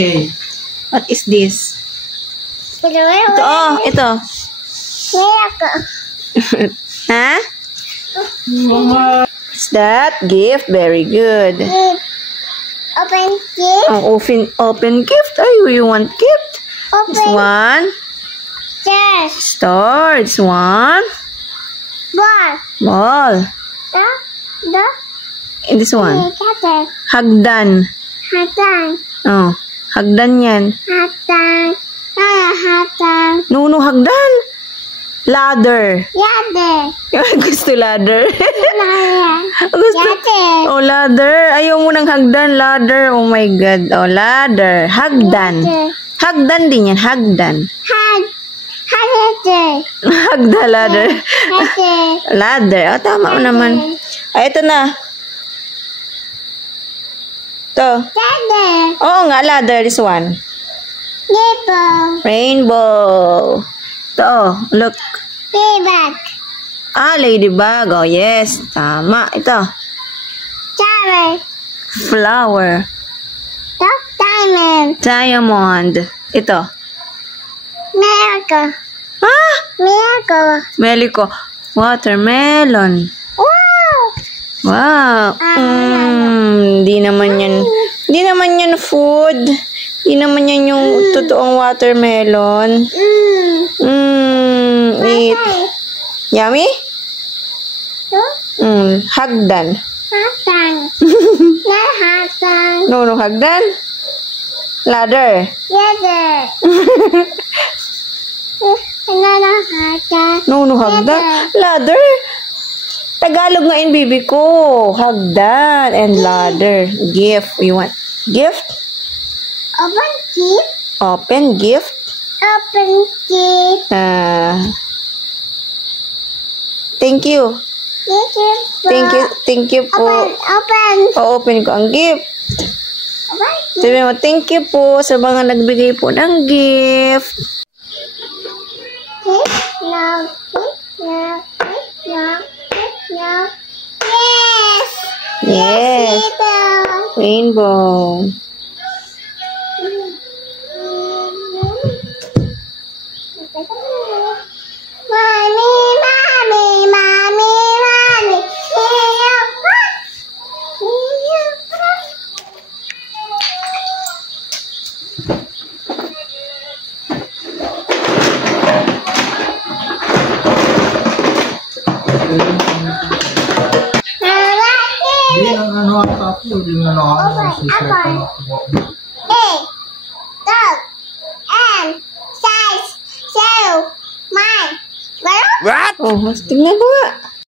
Okay. What is this? Ito, ito. Ha? What's that? Gift. Very good. Open gift. Oh, open gift. Oh, you want gift? This one. Yes. Star. This one. Ball. Ball. The. And this one. Cutter. Hagdan. Hatan. Oh, hagdan yan. Hatan. Hatan. No, hagdan. Ladder. Yade. Gusto ladder. Gusto. Yade. Oh, ladder. Ayaw mo ng hagdan. Ladder. Oh my God. Oh, ladder. Hagdan. Hagdan din yan. Hagdan. Hagdan. Hagda, ladder. Ladder. Oh, tama naman. Ay, ito na. Ito. Ladder. Oo nga, ladder. This one. Nipple. Rainbow. Ito, look. Ladybug. Ah, ladybug. Oh, yes. Tama. Ito. Flower. Flower. Diamond. Diamond. Ito. Miracle. Ah! Miracle. Meliko. Watermelon. Wow. Wow. Di naman yan. Di naman yan food. Di naman yan yung totoong watermelon. Eat. Yummy? Hagdan. Hatan. Hatan. No, hagdan. Ladder. Yade. Another hatan. No, hagdan. Ladder. Tagalog nga in baby ko. Hagdan and ladder. Gift. You want gift? Open gift. Open gift. Open gift. Thank you. Thank you po. Open. O-open ko ang gift. Sabi mo, thank you po sa mga nagbigay po ng gift. No. Yes. Yes. Rainbow. Mommy. Hindi ang ano ata po. Hindi na nakakala si Sir. Oh, tingnan ko nga.